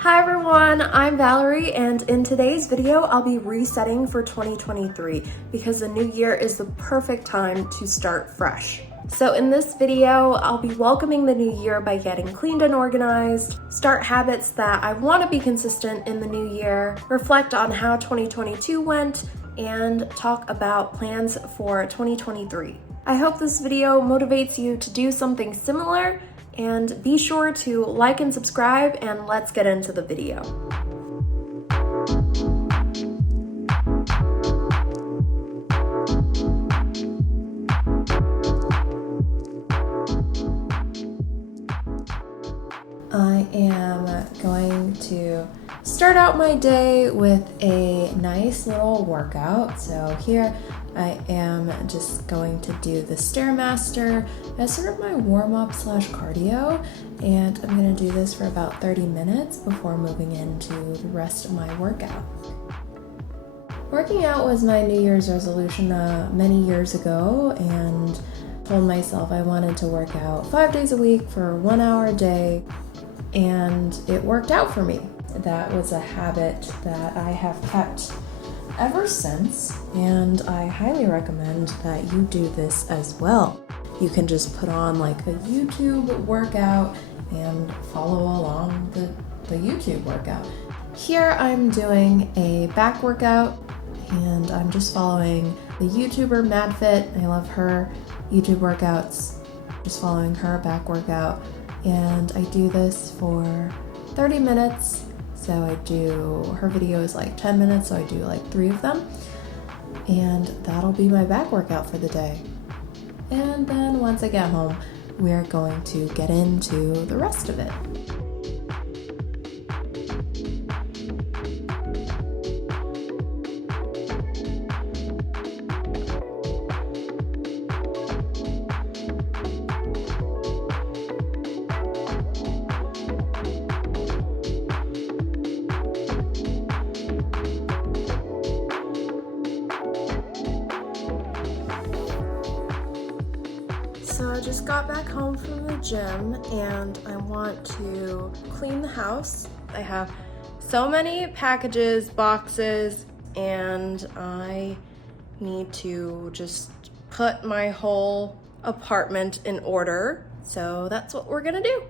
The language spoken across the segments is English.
Hi everyone, I'm Valerie, and in today's video, I'll be resetting for 2023 because the new year is the perfect time to start fresh. So in this video, I'll be welcoming the new year by getting cleaned and organized, start habits that I want to be consistent in the new year, reflect on how 2022 went, and talk about plans for 2023. I hope this video motivates you to do something similar, and be sure to like and subscribe, and let's get into the video. I am going to start out my day with a nice little workout. So here I am just going to do the Stairmaster as sort of my warm-up / cardio, and I'm going to do this for about 30 minutes before moving into the rest of my workout. Working out was my New Year's resolution many years ago, and told myself I wanted to work out 5 days a week for 1 hour a day, and it worked out for me. That was a habit that I have kept ever since, and I highly recommend that you do this as well. You can just put on like a YouTube workout and follow along the YouTube workout. Here I'm doing a back workout, and I'm just following the YouTuber MadFit. I love her YouTube workouts, just following her back workout, and I do this for 30 minutes. So I do, her video is like 10 minutes, so I do like 3 of them, and that'll be my back workout for the day. And then once I get home, we're going to get into the rest of it. So I just got back home from the gym, and I want to clean the house. I have so many packages, boxes, and I need to just put my whole apartment in order. So that's what we're gonna do.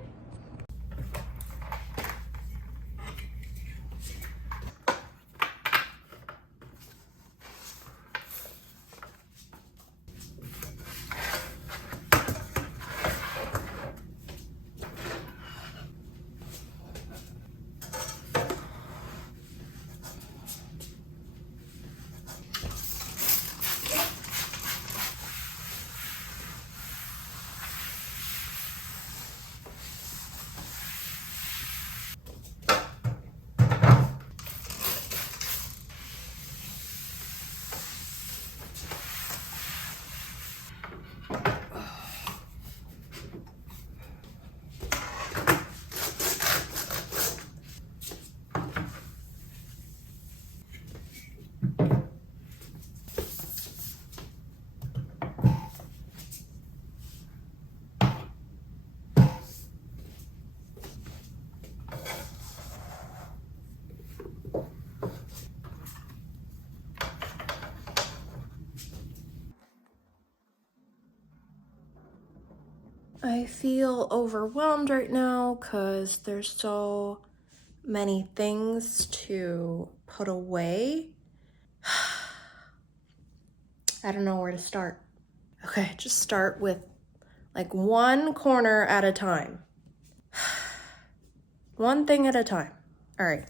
I feel overwhelmed right now because there's so many things to put away. I don't know where to start. Okay, just start with like one corner at a time. One thing at a time. All right.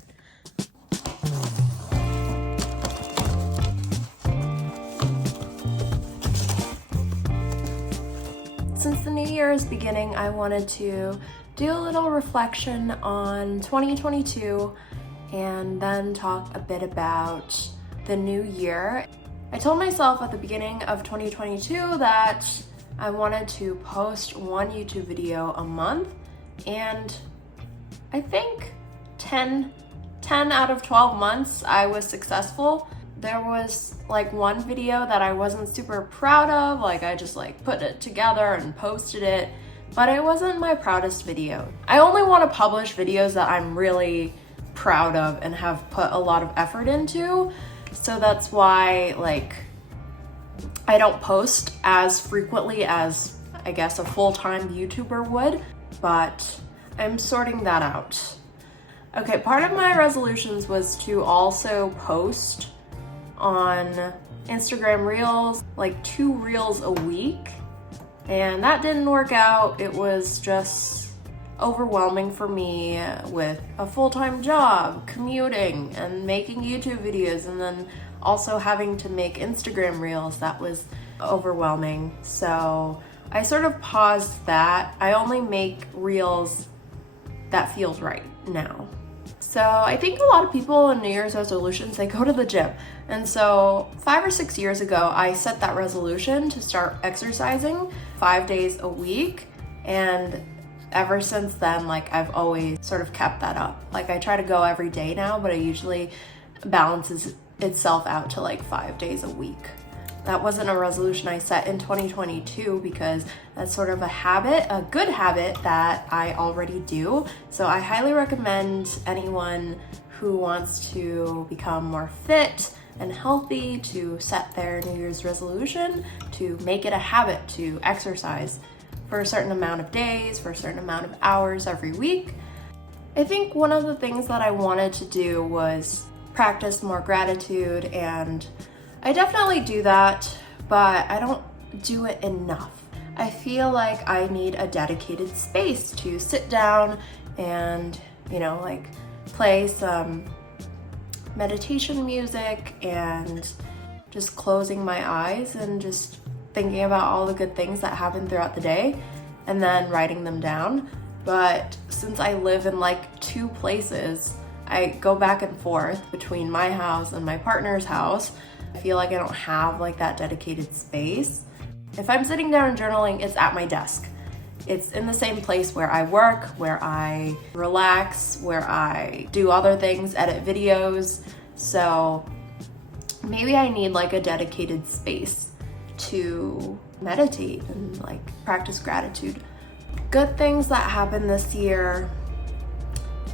Since the new year is beginning, I wanted to do a little reflection on 2022 and then talk a bit about the new year. I told myself at the beginning of 2022 that I wanted to post one YouTube video a month, and I think 10 out of 12 months I was successful. There was like one video that I wasn't super proud of, like I just like put it together and posted it, but it wasn't my proudest video. I only want to publish videos that I'm really proud of and have put a lot of effort into. So that's why like I don't post as frequently as I guess a full-time YouTuber would, but I'm sorting that out. Okay, part of my resolutions was to also post on Instagram Reels, like 2 Reels a week, and that didn't work out. It was just overwhelming for me with a full-time job, commuting, and making YouTube videos, and then also having to make Instagram Reels. That was overwhelming. So I sort of paused that. I only make Reels that feels right now. So I think a lot of people in New Year's resolutions, they go to the gym. And so 5 or 6 years ago, I set that resolution to start exercising 5 days a week. And ever since then, like I've always sort of kept that up. Like I try to go every day now, but it usually balances itself out to like 5 days a week. That wasn't a resolution I set in 2022 because that's sort of a habit, a good habit that I already do. So I highly recommend anyone who wants to become more fit and healthy to set their New Year's resolution to make it a habit to exercise for a certain amount of days, for a certain amount of hours every week. I think one of the things that I wanted to do was practice more gratitude, and I definitely do that, but I don't do it enough. I feel like I need a dedicated space to sit down and, like play some meditation music and just closing my eyes and just thinking about all the good things that happen throughout the day and then writing them down. But since I live in like 2 places, I go back and forth between my house and my partner's house. I feel like I don't have like that dedicated space. If I'm sitting down and journaling, it's at my desk. It's in the same place where I work, where I relax, where I do other things, edit videos. So maybe I need like a dedicated space to meditate and like practice gratitude. Good things that happened this year.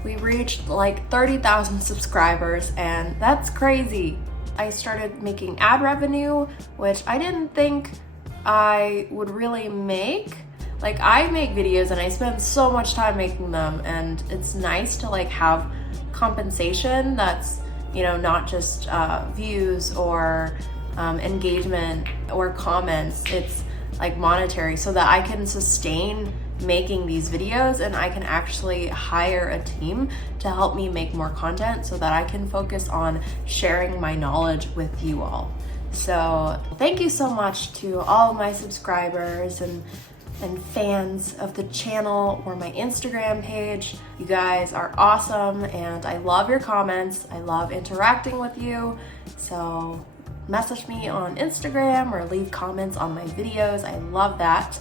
We reached like 30,000 subscribers, and that's crazy. I started making ad revenue, which I didn't think I would really make. Like I make videos and I spend so much time making them, and it's nice to like have compensation that's, not just views or engagement or comments. It's like monetary, so that I can sustain making these videos and I can actually hire a team to help me make more content so that I can focus on sharing my knowledge with you all. So thank you so much to all of my subscribers and fans of the channel or my Instagram page. You guys are awesome and I love your comments. I love interacting with you. So message me on Instagram or leave comments on my videos. I love that.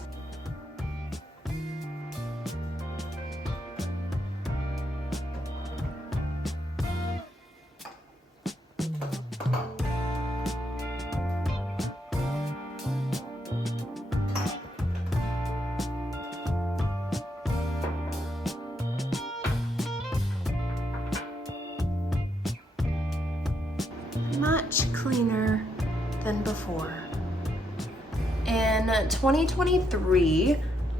Much cleaner than before. In 2023,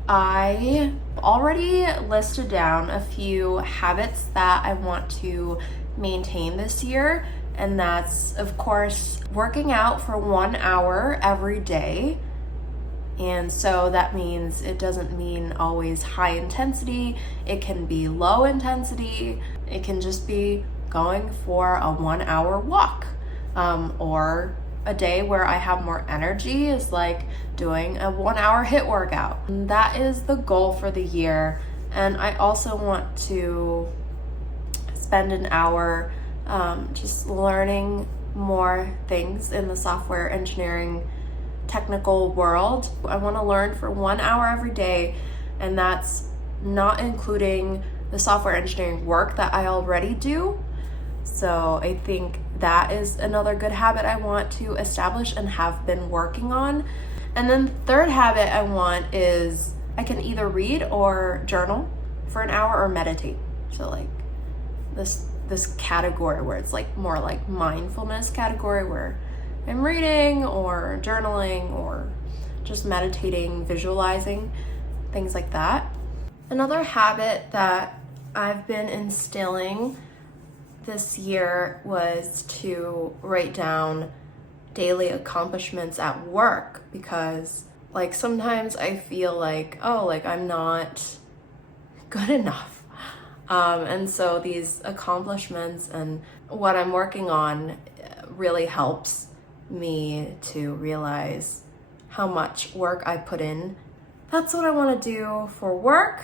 I already listed down a few habits that I want to maintain this year, and that's of course working out for 1 hour every day. And so that means it doesn't mean always high intensity, it can be low intensity, it can just be going for a 1 hour walk. Or a day where I have more energy is like doing a 1 hour HIIT workout. And that is the goal for the year. And I also want to spend an hour just learning more things in the software engineering technical world. I want to learn for 1 hour every day, and that's not including the software engineering work that I already do. So I think that is another good habit I want to establish and have been working on. And then the third habit I want is I can either read or journal for an hour or meditate. So like this this category where it's like more like mindfulness category, where I'm reading or journaling or just meditating, visualizing, things like that. Another habit that I've been instilling this year was to write down daily accomplishments at work, because like sometimes I feel like, oh, like I'm not good enough. And so these accomplishments and what I'm working on really helps me to realize how much work I put in. That's what I want to do for work.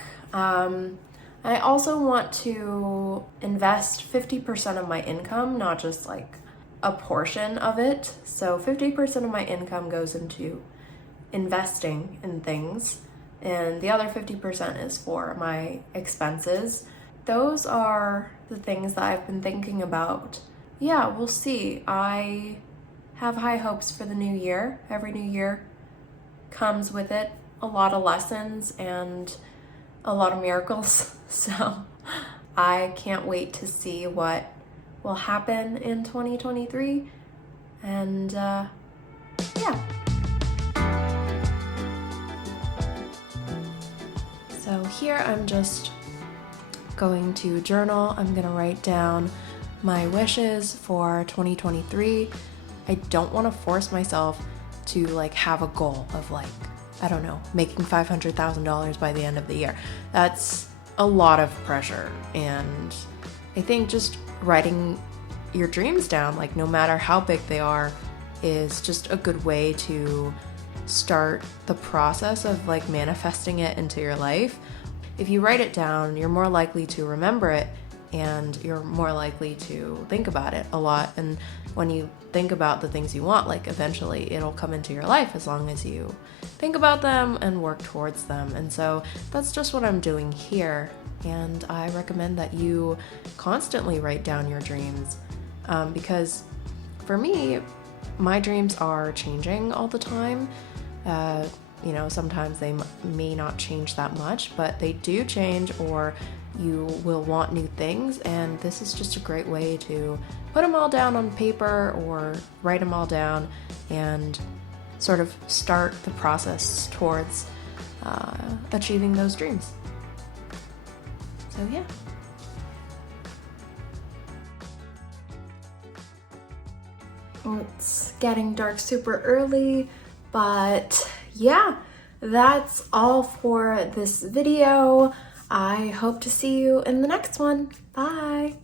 I also want to invest 50% of my income, not just like a portion of it. So 50% of my income goes into investing in things, and the other 50% is for my expenses. Those are the things that I've been thinking about. Yeah, we'll see. I have high hopes for the new year. Every new year comes with it a lot of lessons and a lot of miracles. So I can't wait to see what will happen in 2023. And yeah. So here I'm just going to journal. I'm gonna write down my wishes for 2023. I don't want to force myself to like have a goal of like, I don't know, making $500,000 by the end of the year. That's a lot of pressure. And I think just writing your dreams down, like no matter how big they are, is just a good way to start the process of like manifesting it into your life. If you write it down, you're more likely to remember it, and you're more likely to think about it a lot. And when you think about the things you want, like eventually it'll come into your life as long as you think about them and work towards them. And so that's just what I'm doing here. And I recommend that you constantly write down your dreams, because for me, my dreams are changing all the time. You know, sometimes they may not change that much, but they do change, or you will want new things. And this is just a great way to put them all down on paper or write them all down and sort of start the process towards achieving those dreams. So yeah. It's getting dark super early, but yeah, that's all for this video. I hope to see you in the next one. Bye.